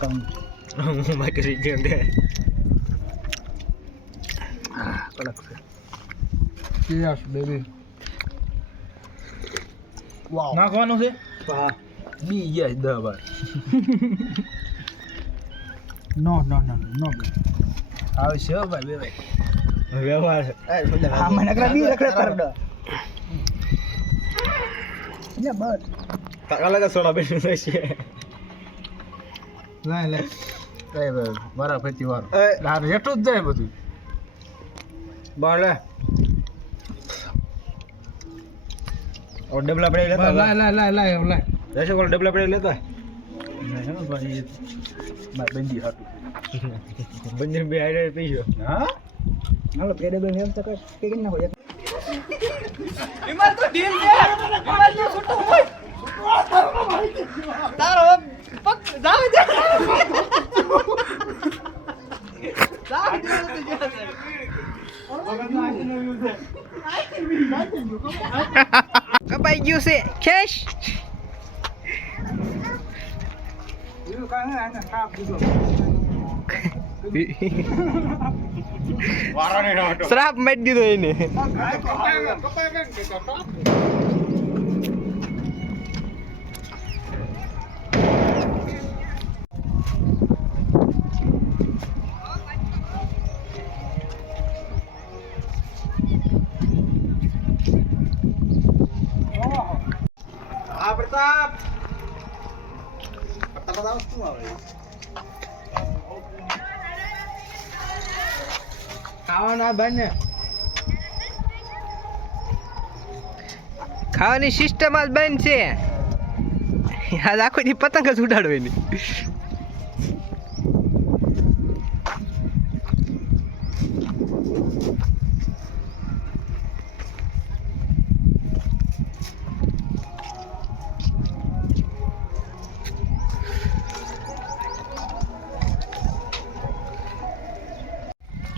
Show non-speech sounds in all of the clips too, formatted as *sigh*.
કામ હું મારી ગયો દે કડક છે યસ બેબી વાવ નાખવાનું છે હા બી ગયા દહ બાર નો નો નો નો આવશે હો ભાઈ બે ભાઈ વ્યવહાર હા મને નકરા બી રખડે કરડો લે બસ તારા લગા સોડા બેઠું થશે લાય લે મારા ફેતી વાર લાર એટલું જ જાય બધું. બાર લે. ઓ ડબલા પડે લેતા લાય લાય લાય લાય લાય રહેશે કોલ ડબલા પડે લેતા? બંદી હાટું. બંને બે આઈડે પીજો. હા? હાલો પેડે બે એમ તો કઈ કે ના હોય કપાઈ ગયું છે ખેશ શ્રાપ મારી દીધો એને પ્રતાપ પ્રતાપ આવ શું આવે ખાવાના બને. ખાવાની સિસ્ટમ જ બંધ છે. આજ આખો દી પતંગ જ ઉડાડો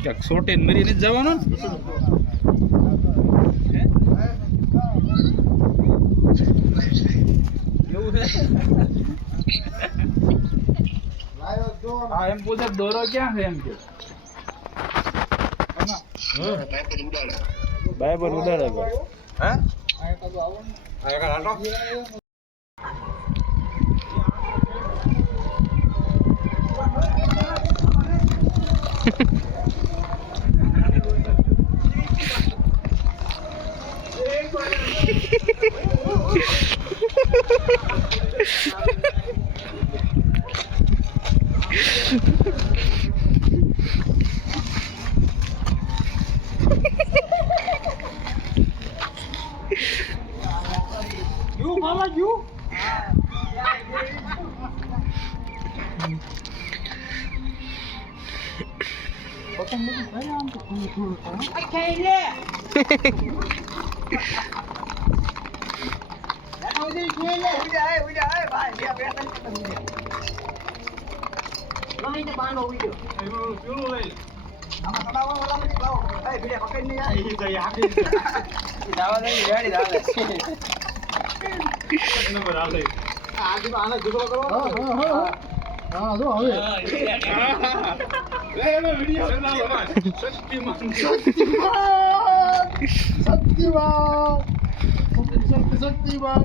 ક્યાંક સોટે મરીને જ જવાનો એવું છે? હા એમ પૂછે દોરો ક્યાં છે એમ કે. બાય પર ઉડાડે હા? *laughs* you, mama, you. Okay, yeah. હા જો હવે શક્તિમાન શક્તિ શક્તિમાન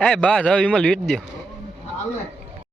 એ બસ હવે વિમલ વીટ દો